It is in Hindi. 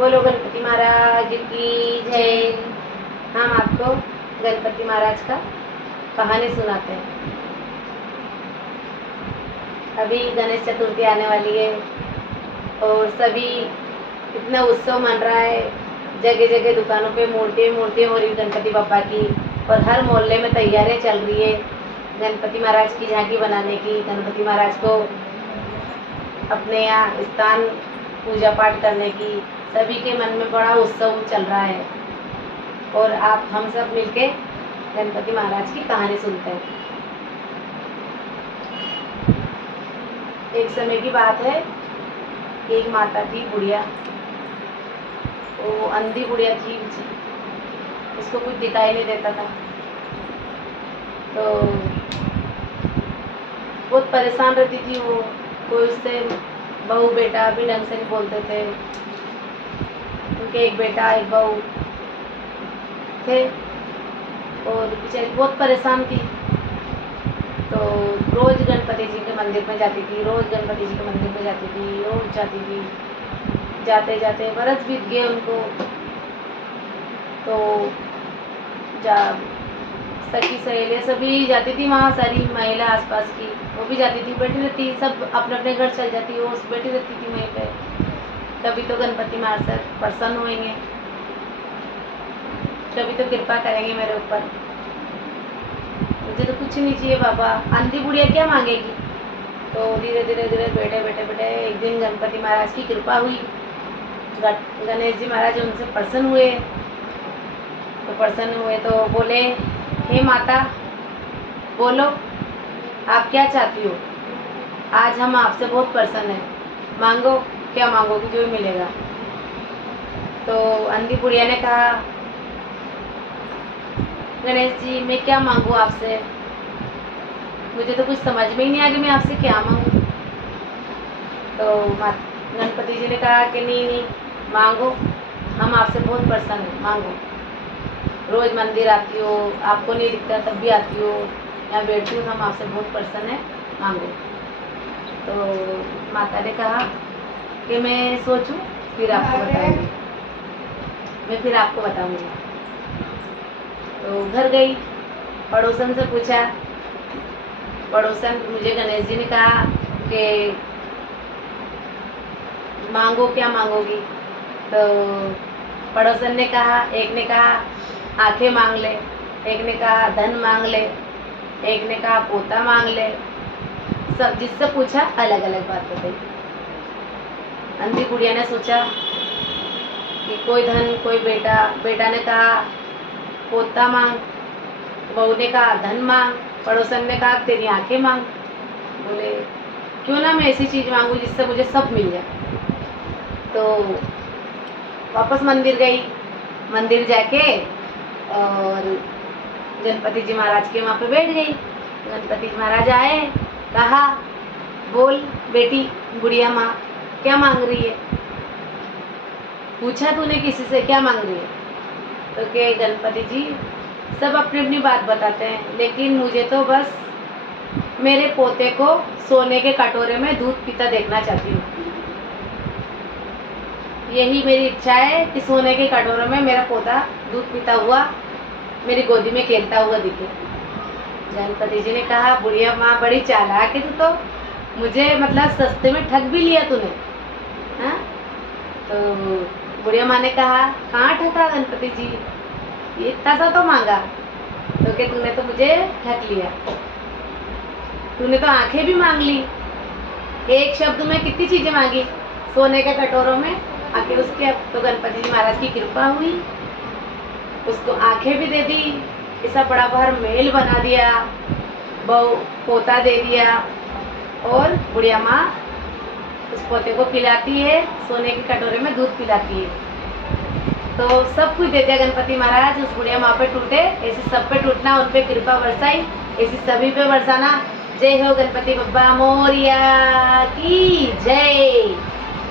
बोलो गणपति महाराज की जय। हम आपको गणपति महाराज का कहानी सुनाते हैं। अभी गणेश चतुर्थी आने वाली है और सभी इतना उत्सव मन रहा है। जगह जगह दुकानों पे मूर्तियाँ हो रही गणपति बापा की, और हर मोहल्ले में तैयारियां चल रही है गणपति महाराज की झांकी बनाने की, गणपति महाराज को अपने यहाँ स्थान पूजा पाठ करने की। सभी के मन में बड़ा उत्सव चल रहा है और आप हम सब मिलके गणपति महाराज की कहानी सुनते हैं। एक समय की बात है, एक माता थी बुढ़िया, वो अंधी बुढ़िया थी, उसको कुछ दिखाई नहीं देता था, तो बहुत परेशान रहती थी वो। कोई उससे बहू बेटा भी ढंग से नहीं बोलते थे। उनके एक बेटा एक बहू थे और बेचारी बहुत परेशान थी। तो रोज़ गणपति जी के मंदिर में जाती थी, रोज़ गणपति जी के मंदिर में जाती थी, रोज़ जाती थी। जाते जाते बरस बीत गए उनको। तो सखी सहेलियाँ सभी जाती थी वहाँ, सारी महिला आसपास की वो भी जाती थी, बैठी रहती, सब अपने अपने घर चल जाती, वो बैठी रहती थी वहीं पे। कभी तो गणपति महाराज से प्रसन्न होंगे, कभी तो कृपा करेंगे मेरे ऊपर, मुझे तो कुछ नहीं चाहिए बाबा, अंधी बुढ़िया क्या मांगेगी। तो धीरे धीरे धीरे बैठे एक दिन गणपति महाराज की कृपा हुई, गणेश जी महाराज उनसे प्रसन्न हुए। तो बोले, हे माता बोलो आप क्या चाहती हो, आज हम आपसे बहुत प्रसन्न हैं, मांगो, क्या मांगोगी जो मिलेगा। तो अंधी बुढ़िया ने कहा, गणेश जी मैं क्या मांगू आपसे, मुझे तो कुछ समझ में ही नहीं आ रही मैं आपसे क्या मांगू। तो गणपति जी ने कहा कि नहीं मांगो, हम आपसे बहुत प्रसन्न हैं, मांगो। रोज़ मंदिर आती हो, आपको नहीं दिखता तब भी आती हो, यहाँ बैठती हो, हम आपसे बहुत प्रसन्न हैं, मांगो। तो माता ने कहा कि मैं सोचूं फिर आपको बताऊंगी, मैं फिर आपको बताऊंगी। तो घर गई, पड़ोसन से पूछा, पड़ोसन मुझे गणेश जी ने कहा कि मांगो, क्या मांगोगी। तो पड़ोसन ने कहा, एक ने कहा आंखें मांग ले, एक ने कहा धन मांग ले, एक ने कहा पोता मांग ले। सब जिससे पूछा अलग अलग बात बताई। अंधी बुढ़िया ने सोचा कि कोई धन कोई बेटा, बेटा ने कहा पोता मांग, बहू ने कहा धन मांग, पड़ोसन ने कहा तेरी आंखें मांग। बोले क्यों ना मैं ऐसी चीज़ मांगू जिससे मुझे सब मिल जाए। तो वापस मंदिर गई, मंदिर जाके और गणपति जी महाराज के वहाँ पे बैठ गई। गणपति जी महाराज आए, कहा बोल बेटी बुढ़िया माँ क्या मांग रही है, पूछा तूने किसी से क्या मांग रही है। तो के गणपति जी सब अपनी अपनी बात बताते हैं, लेकिन मुझे तो बस मेरे पोते को सोने के कटोरे में दूध पीता देखना चाहती हूँ, यही मेरी इच्छा है कि सोने के कटोरे में मेरा पोता दूध पीता हुआ मेरी गोदी में खेलता हुआ दिखे। गणपति जी ने कहा बुढ़िया माँ बड़ी चालाक है तू तो, मुझे मतलब सस्ते में ठग भी लिया तूने। हाँ, तो बुढ़िया माँ ने कहा कहाँ ठगा गणपति जी, ये इतना सा तो मांगा। तो कि तूने तो मुझे ठग लिया, तूने तो आंखें भी मांग ली, एक शब्द में कितनी चीजें मांगी, सोने के कटोरों में आके उसके। तो गणपति जी महाराज की कृपा हुई, उसको आंखें भी दे दी, ऐसा बड़ा भर महल बना दिया, बहू पोता दे दिया, और बुढ़िया माँ उस पोते को पिलाती है, सोने के कटोरे में दूध पिलाती है। तो सब कुछ दे दिया गणपति महाराज, उस बुढ़िया माँ पे टूटे, ऐसे सब पे टूटना, उन पे कृपा बरसाई, ऐसे सभी पे बरसाना। जय हो गणपति बप्पा मोरिया की जय।